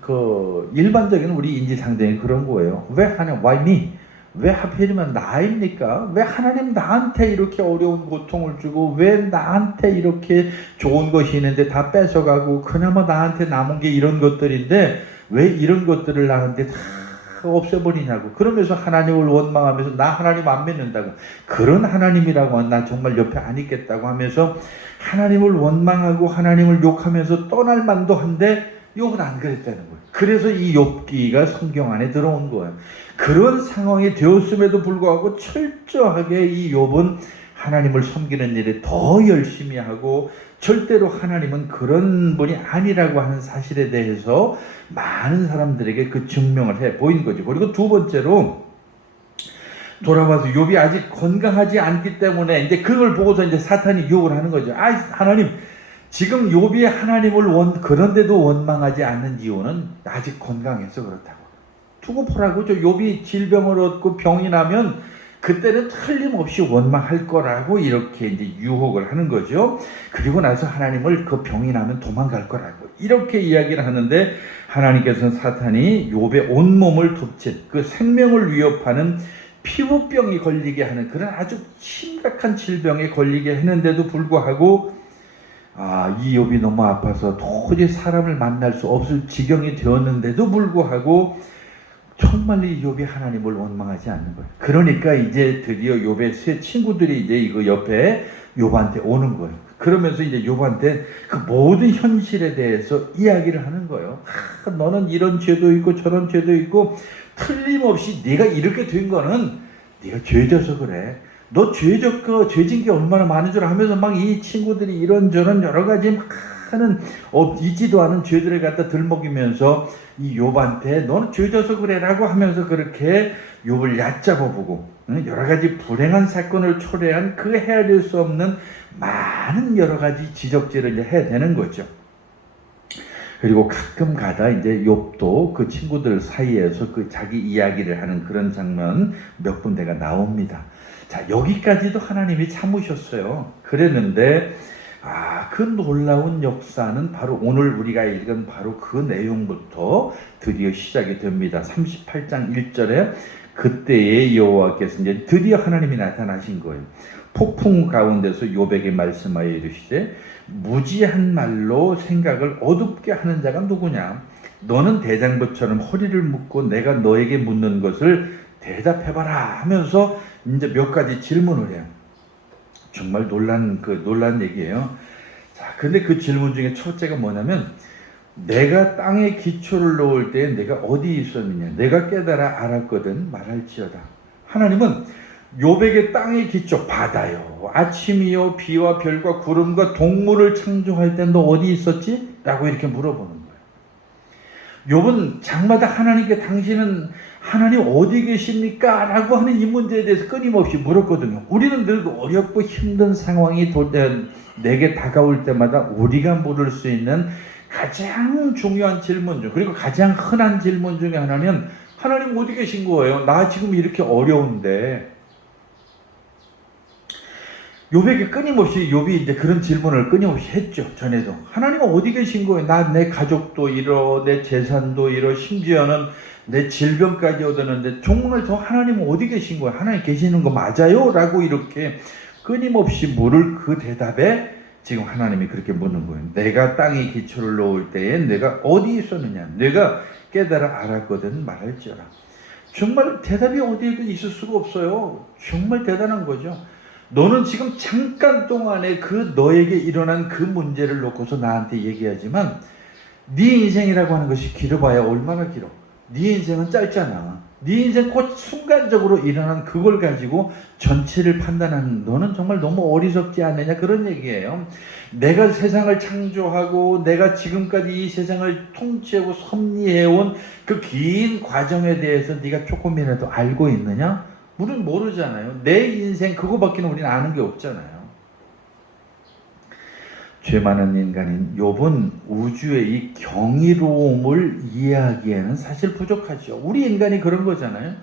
그 일반적인 우리 인지상정이 그런 거예요. 왜 하냐? Why me? 왜 하필이면 나입니까? 왜 하나님 나한테 이렇게 어려운 고통을 주고 왜 나한테 이렇게 좋은 것이 있는데 다 뺏어가고 그나마 나한테 남은 게 이런 것들인데 왜 이런 것들을 나한테 다 없애버리냐고. 그러면서 하나님을 원망하면서 나 하나님 안 믿는다고. 그런 하나님이라고 나 정말 옆에 안 있겠다고 하면서 하나님을 원망하고 하나님을 욕하면서 떠날 만도 한데 욥은 안 그랬다는 거예요. 그래서 이 욥기가 성경 안에 들어온 거예요. 그런 상황이 되었음에도 불구하고 철저하게 이 욥은 하나님을 섬기는 일에 더 열심히 하고 절대로 하나님은 그런 분이 아니라고 하는 사실에 대해서 많은 사람들에게 그 증명을 해 보인 거죠. 그리고 두 번째로 돌아와서 욥이 아직 건강하지 않기 때문에 이제 그걸 보고서 이제 사탄이 유혹을 하는 거죠. 아, 하나님, 지금 욥이 하나님을 그런데도 원망하지 않는 이유는 아직 건강해서 그렇다고. 두고 보라고. 저 욥이 질병을 얻고 병이 나면 그때는 틀림없이 원망할 거라고 이렇게 이제 유혹을 하는 거죠. 그리고 나서 하나님을 그 병이 나면 도망갈 거라고 이렇게 이야기를 하는데 하나님께서는 사탄이 욥의 온몸을 덮친 그 생명을 위협하는 피부병이 걸리게 하는 그런 아주 심각한 질병에 걸리게 했는데도 불구하고 이 욥이 너무 아파서 도저히 사람을 만날 수 없을 지경이 되었는데도 불구하고 정말 이 욥이 하나님을 원망하지 않는 거예요. 그러니까 이제 드디어 욥의 세 친구들이 이제 이거 옆에 욥한테 오는 거예요. 그러면서 이제 욥한테 그 모든 현실에 대해서 이야기를 하는 거예요. 너는 이런 죄도 있고 저런 죄도 있고 틀림없이 네가 이렇게 된 거는 네가 죄져서 그래. 너 죄진 게 얼마나 많은 줄 하면서 막 이 친구들이 이런저런 여러 가지 막 하는 있지도 않은 죄들을 갖다 들먹이면서 이 욥한테 너는 죄져서 그래라고 하면서 그렇게 욥을 얕잡아보고 여러 가지 불행한 사건을 초래한 그 헤아릴 수 없는 많은 여러 가지 지적질을 해야 되는 거죠. 그리고 가끔 가다 이제 욥도 그 친구들 사이에서 그 자기 이야기를 하는 그런 장면 몇 군데가 나옵니다. 자, 여기까지도 하나님이 참으셨어요. 그랬는데 그 놀라운 역사는 바로 오늘 우리가 읽은 바로 그 내용부터 드디어 시작이 됩니다. 38장 1절에 그때의 여호와께서 이제 드디어 하나님이 나타나신 거예요. 폭풍 가운데서 욥에게 말씀하여 이르시되 무지한 말로 생각을 어둡게 하는 자가 누구냐? 너는 대장부처럼 허리를 묶고 내가 너에게 묻는 것을 대답해봐라 하면서 이제 몇 가지 질문을 해요. 정말 놀란 얘기예요. 자, 근데 그 질문 중에 첫째가 뭐냐면 내가 땅에 기초를 놓을 때 내가 어디 있었느냐? 내가 깨달아 알았거든 말할지어다. 하나님은 욥에게 땅의 기초 바다요, 아침이요, 비와 별과 구름과 동물을 창조할 때 너 어디 있었지? 라고 이렇게 물어보는 거예요. 욥은 장마다 하나님께 당신은 하나님 어디 계십니까? 라고 하는 이 문제에 대해서 끊임없이 물었거든요. 우리는 늘 어렵고 힘든 상황이 내게 다가올 때마다 우리가 물을 수 있는 가장 중요한 질문 중, 그리고 가장 흔한 질문 중에 하나는 하나님 어디 계신 거예요? 나 지금 이렇게 어려운데. 욥에게 끊임없이 욥이 이제 그런 질문을 끊임없이 했죠. 전에도 하나님 어디 계신 거예요? 내 가족도 잃어, 내 재산도 잃어, 심지어는 내 질병까지 얻었는데 정말 더 하나님은 어디 계신 거예요? 하나님 계시는 거 맞아요? 라고 이렇게 끊임없이 물을 그 대답에 지금 하나님이 그렇게 묻는 거예요. 내가 땅에 기초를 놓을 때에 내가 어디 있었느냐? 내가 깨달아 알았거든 말할지어라. 정말 대답이 어디에도 있을 수가 없어요. 정말 대단한 거죠. 너는 지금 잠깐 동안에 그 너에게 일어난 그 문제를 놓고서 나한테 얘기하지만 네 인생이라고 하는 것이 길어봐야 얼마나 길어. 네 인생은 짧잖아. 네 인생 곧 순간적으로 일어난 그걸 가지고 전체를 판단하는 너는 정말 너무 어리석지 않느냐 그런 얘기예요. 내가 세상을 창조하고 내가 지금까지 이 세상을 통치하고 섭리해온 그 긴 과정에 대해서 네가 조금이라도 알고 있느냐? 우리는 모르잖아요. 내 인생 그거밖에 우리는 아는 게 없잖아요. 죄 많은 인간인 욥은 우주의 이 경이로움을 이해하기에는 사실 부족하죠. 우리 인간이 그런 거잖아요.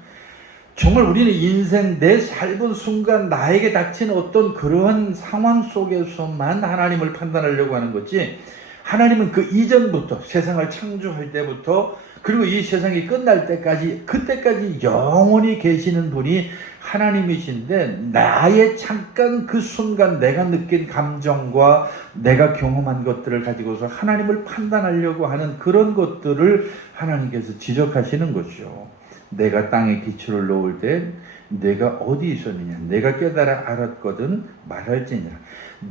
정말 우리는 인생 내 짧은 순간 나에게 닥친 어떤 그러한 상황 속에서만 하나님을 판단하려고 하는 거지, 하나님은 그 이전부터 세상을 창조할 때부터 그리고 이 세상이 끝날 때까지, 그때까지 영원히 계시는 분이 하나님이신데, 나의 잠깐 그 순간 내가 느낀 감정과 내가 경험한 것들을 가지고서 하나님을 판단하려고 하는 그런 것들을 하나님께서 지적하시는 거죠. 내가 땅에 기초를 놓을 때 내가 어디 있었느냐, 내가 깨달아 알았거든 말할지니라.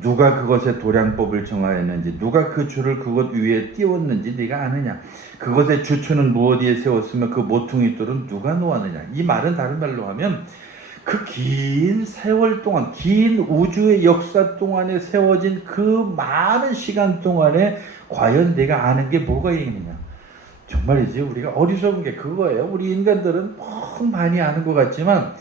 누가 그것의 도량법을 정하였는지, 누가 그 줄을 그것 위에 띄웠는지 네가 아느냐. 그것의 주추는 무엇에 세웠으며 그 모퉁이 돌은 누가 놓았느냐. 이 말은 다른 말로 하면 그 긴 세월 동안, 긴 우주의 역사 동안에 세워진 그 많은 시간 동안에 과연 내가 아는 게 뭐가 있느냐. 정말이지 우리가 어리석은 게 그거예요. 우리 인간들은 많이 아는 것 같지만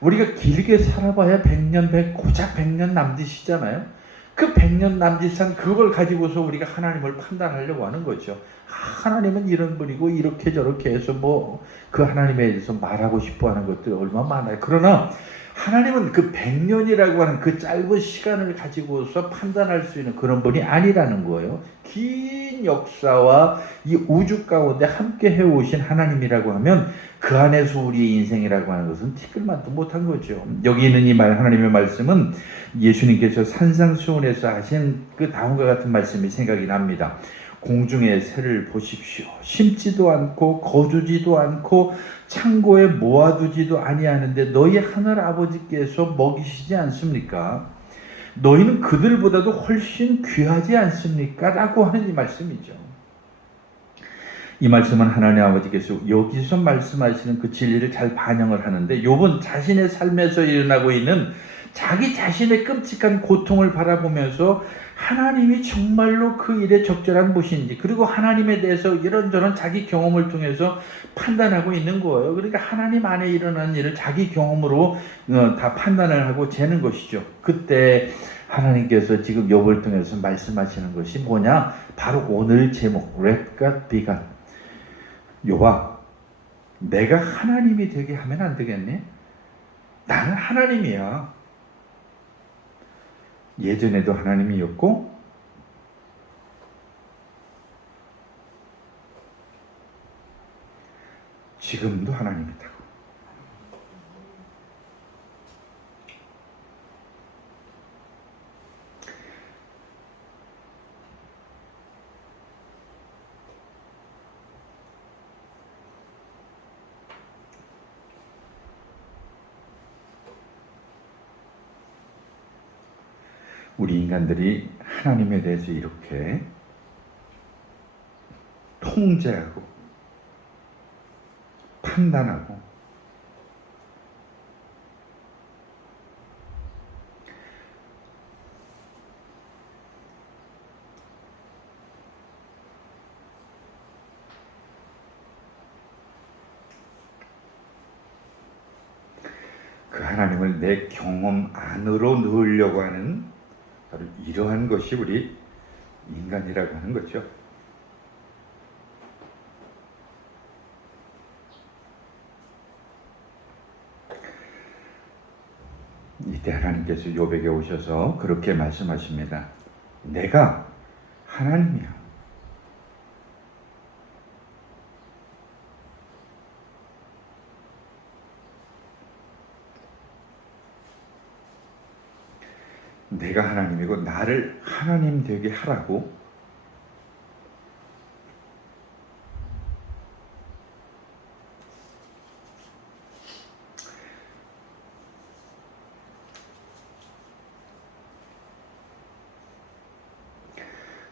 우리가 길게 살아봐야 100년, 고작 100년 남짓이잖아요. 그 100년 남짓한 그걸 가지고서 우리가 하나님을 판단하려고 하는 거죠. 하나님은 이런 분이고 이렇게 저렇게 해서 그 하나님에 대해서 말하고 싶어 하는 것들이 얼마나 많아요. 그러나 하나님은 그 100년이라고 하는 그 짧은 시간을 가지고서 판단할 수 있는 그런 분이 아니라는 거예요. 긴 역사와 이 우주 가운데 함께 해오신 하나님이라고 하면 그 안에서 우리의 인생이라고 하는 것은 티끌만도 못한 거죠. 여기 있는 이 하나님의 말씀은 예수님께서 산상수훈에서 하신 그 다음과 같은 말씀이 생각이 납니다. 공중의 새를 보십시오. 심지도 않고 거두지도 않고 창고에 모아두지도 아니하는데 너희 하늘 아버지께서 먹이시지 않습니까? 너희는 그들보다도 훨씬 귀하지 않습니까? 라고 하는 이 말씀이죠. 이 말씀은 하나님 아버지께서 여기서 말씀하시는 그 진리를 잘 반영을 하는데, 욥은 자신의 삶에서 일어나고 있는 자기 자신의 끔찍한 고통을 바라보면서 하나님이 정말로 그 일에 적절한 무엇인지, 그리고 하나님에 대해서 이런저런 자기 경험을 통해서 판단하고 있는 거예요. 그러니까 하나님 안에 일어나는 일을 자기 경험으로 다 판단을 하고 재는 것이죠. 그때 하나님께서 지금 욥을 통해서 말씀하시는 것이 뭐냐? 바로 오늘 제목 Let God be God. 욥아, 내가 하나님이 되게 하면 안 되겠니? 나는 하나님이야. 예전에도 하나님이었고 지금도 하나님이다. 우리 인간들이 하나님에 대해서 이렇게 통제하고 판단하고 그 하나님을 내 경험 안으로 넣으려고 하는 바로 이러한 것이 우리 인간이라고 하는 거죠. 이때 하나님께서 욥에게 오셔서 그렇게 말씀하십니다. 내가 하나님이야. 내가 하나님이고 나를 하나님 되게 하라고.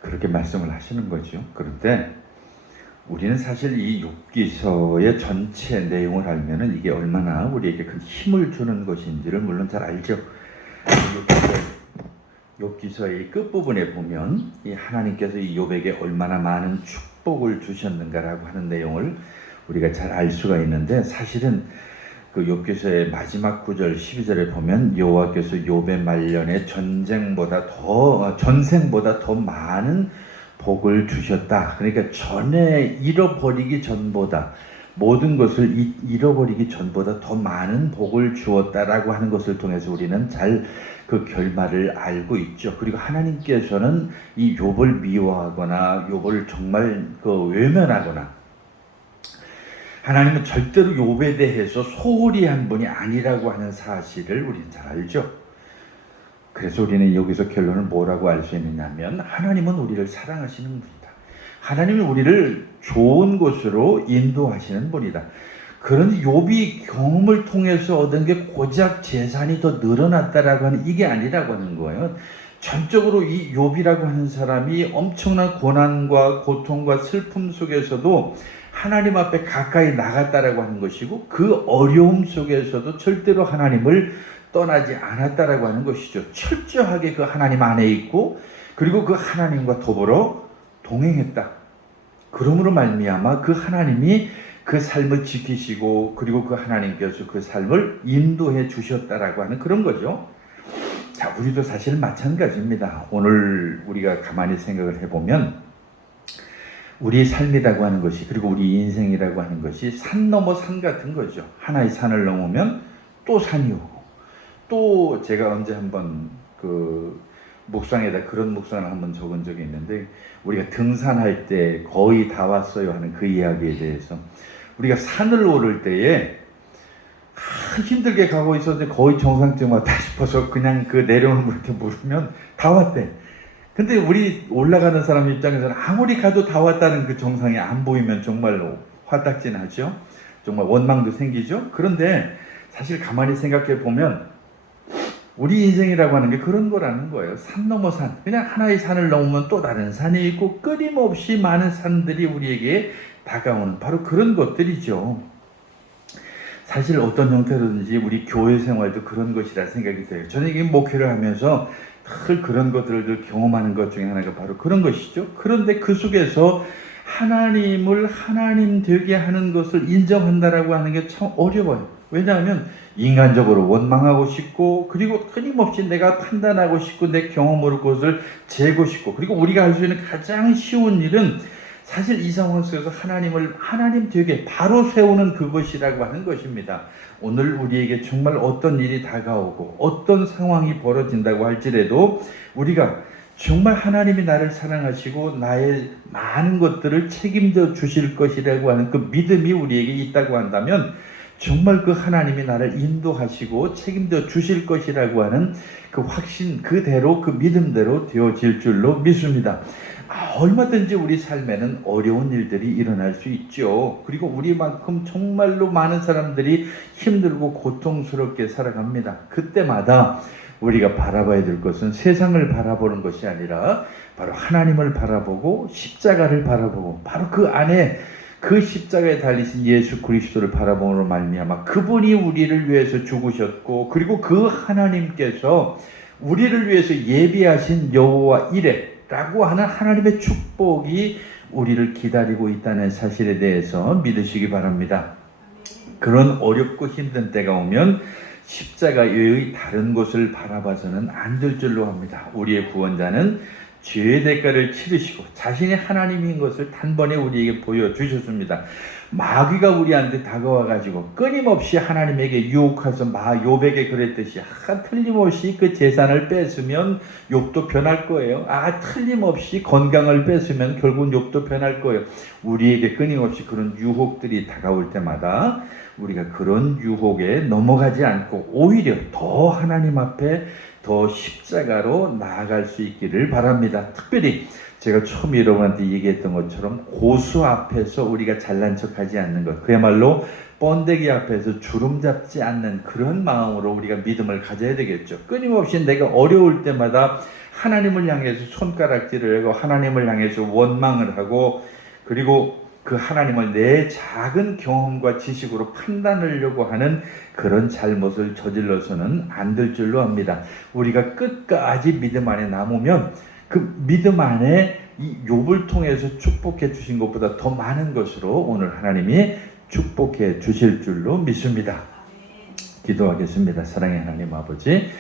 그렇게 말씀을 하시는 거죠. 그런데 우리는 사실 이 욥기서의 전체 내용을 알면은 이게 얼마나 우리에게 큰 힘을 주는 것인지를 물론 잘 알죠. 욥기서의 끝부분에 보면 이 하나님께서 이 욥에게 얼마나 많은 축복을 주셨는가라고 하는 내용을 우리가 잘 알 수가 있는데, 사실은 그 욥기서의 마지막 구절 12절에 보면 여호와께서 욥의 말년에 전생보다 더 많은 복을 주셨다. 그러니까 전에 잃어버리기 전보다 모든 것을 잃어버리기 전보다 더 많은 복을 주었다라고 하는 것을 통해서 우리는 잘 그 결말을 알고 있죠. 그리고 하나님께서는 이 욥을 미워하거나 욥을 정말 그 외면하거나 하나님은 절대로 욥에 대해서 소홀히 한 분이 아니라고 하는 사실을 우리는 잘 알죠. 그래서 우리는 여기서 결론을 뭐라고 알 수 있느냐면 하나님은 우리를 사랑하시는 분이다. 하나님은 우리를 좋은 곳으로 인도하시는 분이다. 그런데 욥이 경험을 통해서 얻은 게 고작 재산이 더 늘어났다라고 하는 이게 아니라고 하는 거예요. 전적으로 이 욥이라고 하는 사람이 엄청난 고난과 고통과 슬픔 속에서도 하나님 앞에 가까이 나갔다라고 하는 것이고 그 어려움 속에서도 절대로 하나님을 떠나지 않았다라고 하는 것이죠. 철저하게 그 하나님 안에 있고 그리고 그 하나님과 더불어 동행했다. 그러므로 말미암아 그 하나님이 그 삶을 지키시고 그리고 그 하나님께서 그 삶을 인도해 주셨다라고 하는 그런 거죠. 자, 우리도 사실 마찬가지입니다. 오늘 우리가 가만히 생각을 해보면 우리의 삶이라고 하는 것이 그리고 우리 인생이라고 하는 것이 산 넘어 산 같은 거죠. 하나의 산을 넘으면 또 산이 오고 또 제가 언제 한번 그 묵상에다 그런 묵상을 한번 적은 적이 있는데 우리가 등산할 때 거의 다 왔어요 하는 그 이야기에 대해서 우리가 산을 오를 때에 힘들게 가고 있었는데 거의 정상쯤 왔다 싶어서 그냥 그 내려오는 분한테 물으면 다 왔대. 근데 우리 올라가는 사람 입장에서는 아무리 가도 다 왔다는 그 정상이 안 보이면 정말로 화딱지나죠. 정말 원망도 생기죠. 그런데 사실 가만히 생각해 보면 우리 인생이라고 하는 게 그런 거라는 거예요. 산 넘어 산. 그냥 하나의 산을 넘으면 또 다른 산이 있고 끊임없이 많은 산들이 우리에게 다가오는 바로 그런 것들이죠. 사실 어떤 형태로든지 우리 교회 생활도 그런 것이라 생각이 돼요. 저는 이게 목회를 하면서 늘 그런 것들을 경험하는 것 중에 하나가 바로 그런 것이죠. 그런데 그 속에서 하나님을 하나님 되게 하는 것을 인정한다라고 하는 게 참 어려워요. 왜냐하면 인간적으로 원망하고 싶고 그리고 끊임없이 내가 판단하고 싶고 내 경험으로 그것을 재고 싶고 그리고 우리가 할 수 있는 가장 쉬운 일은 사실 이 상황 속에서 하나님을 하나님 되게 바로 세우는 그것이라고 하는 것입니다. 오늘 우리에게 정말 어떤 일이 다가오고 어떤 상황이 벌어진다고 할지라도 우리가 정말 하나님이 나를 사랑하시고 나의 많은 것들을 책임져 주실 것이라고 하는 그 믿음이 우리에게 있다고 한다면 정말 그 하나님이 나를 인도하시고 책임져 주실 것이라고 하는 그 확신 그대로 그 믿음대로 되어질 줄로 믿습니다. 얼마든지 우리 삶에는 어려운 일들이 일어날 수 있죠. 그리고 우리만큼 정말로 많은 사람들이 힘들고 고통스럽게 살아갑니다. 그때마다 우리가 바라봐야 될 것은 세상을 바라보는 것이 아니라 바로 하나님을 바라보고 십자가를 바라보고 바로 그 안에 그 십자가에 달리신 예수 그리스도를 바라보므로 말미암아 그분이 우리를 위해서 죽으셨고 그리고 그 하나님께서 우리를 위해서 예비하신 여호와 이레라고 하는 하나님의 축복이 우리를 기다리고 있다는 사실에 대해서 믿으시기 바랍니다. 그런 어렵고 힘든 때가 오면 십자가 외의 다른 곳을 바라봐서는 안 될 줄로 합니다. 우리의 구원자는 죄의 대가를 치르시고 자신이 하나님인 것을 단번에 우리에게 보여주셨습니다. 마귀가 우리한테 다가와가지고 끊임없이 하나님에게 유혹해서 욥에게 그랬듯이 틀림없이 그 재산을 뺏으면 욥도 변할 거예요. 틀림없이 건강을 뺏으면 결국 욥도 변할 거예요. 우리에게 끊임없이 그런 유혹들이 다가올 때마다 우리가 그런 유혹에 넘어가지 않고 오히려 더 하나님 앞에 더 십자가로 나아갈 수 있기를 바랍니다. 특별히 제가 처음에 여러분한테 얘기했던 것처럼 고수 앞에서 우리가 잘난 척하지 않는 것, 그야말로 번데기 앞에서 주름 잡지 않는 그런 마음으로 우리가 믿음을 가져야 되겠죠. 끊임없이 내가 어려울 때마다 하나님을 향해서 손가락질을 하고 하나님을 향해서 원망을 하고 그리고 그 하나님을 내 작은 경험과 지식으로 판단하려고 하는 그런 잘못을 저질러서는 안 될 줄로 합니다. 우리가 끝까지 믿음 안에 남으면 그 믿음 안에 이 욥을 통해서 축복해 주신 것보다 더 많은 것으로 오늘 하나님이 축복해 주실 줄로 믿습니다. 기도하겠습니다. 사랑의 하나님 아버지,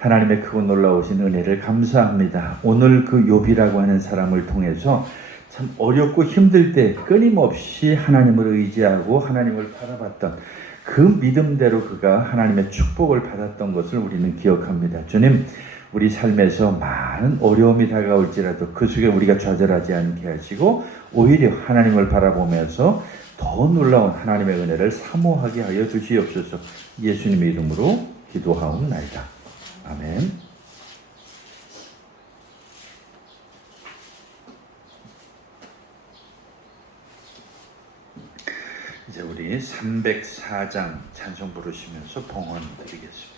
하나님의 크고 놀라우신 은혜를 감사합니다. 오늘 그 욥이라고 하는 사람을 통해서 참 어렵고 힘들 때 끊임없이 하나님을 의지하고 하나님을 바라봤던 그 믿음대로 그가 하나님의 축복을 받았던 것을 우리는 기억합니다. 주님, 우리 삶에서 많은 어려움이 다가올지라도 그 속에 우리가 좌절하지 않게 하시고 오히려 하나님을 바라보면서 더 놀라운 하나님의 은혜를 사모하게 하여 주시옵소서. 예수님의 이름으로 기도하옵나이다. 아멘. 이제 우리 304장 찬송 부르시면서 봉헌 드리겠습니다.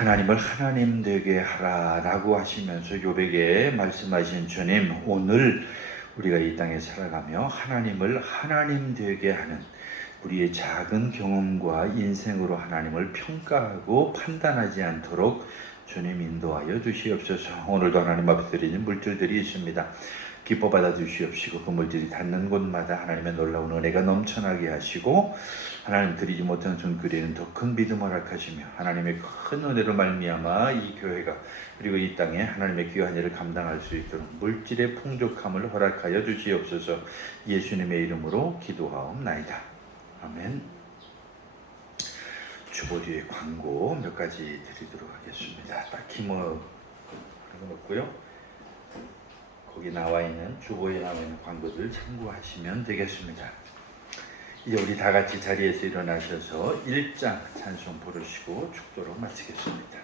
하나님을 하나님 되게 하라라고 하시면서 욥에게 말씀하신 주님, 오늘 우리가 이 땅에 살아가며 하나님을 하나님 되게 하는 우리의 작은 경험과 인생으로 하나님을 평가하고 판단하지 않도록 주님 인도하여 주시옵소서. 오늘도 하나님 앞에 드리는 물질들이 있습니다. 기뻐 받아 주시옵시고 그 물질이 닿는 곳마다 하나님의 놀라운 은혜가 넘쳐나게 하시고 하나님 드리지 못한 손길에는 더 큰 믿음을 허락하시며 하나님의 큰 은혜로 말미암아 이 교회가 그리고 이 땅에 하나님의 귀한 일을 감당할 수 있도록 물질의 풍족함을 허락하여 주시옵소서. 예수님의 이름으로 기도하옵나이다. 아멘. 주보 뒤에 광고 몇 가지 드리도록 하겠습니다. 딱히 뭐 그런 건 없고요. 거기 나와 있는 주보에 나와 있는 광고들 참고하시면 되겠습니다. 이제 우리 다 같이 자리에서 일어나셔서 1장 찬송 부르시고 축도로 마치겠습니다.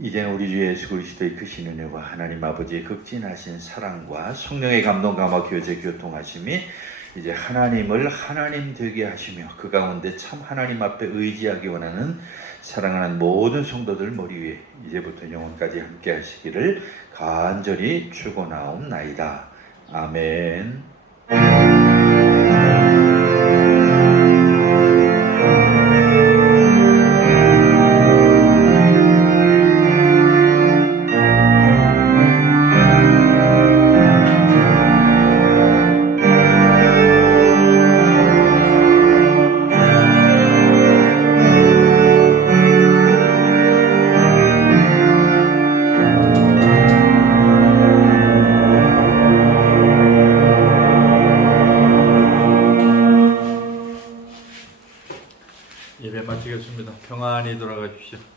이제는 우리 주 예수 그리스도의 크신 은혜와 하나님 아버지의 극진하신 사랑과 성령의 감동 감화 교제 교통하심이 이제 하나님을 하나님 되게 하시며 그 가운데 참 하나님 앞에 의지하기 원하는 사랑하는 모든 성도들 머리 위에 이제부터 영원까지 함께 하시기를 간절히 축원하옵나이다. 아멘. 예배 마치겠습니다. 평안히 돌아가십시오.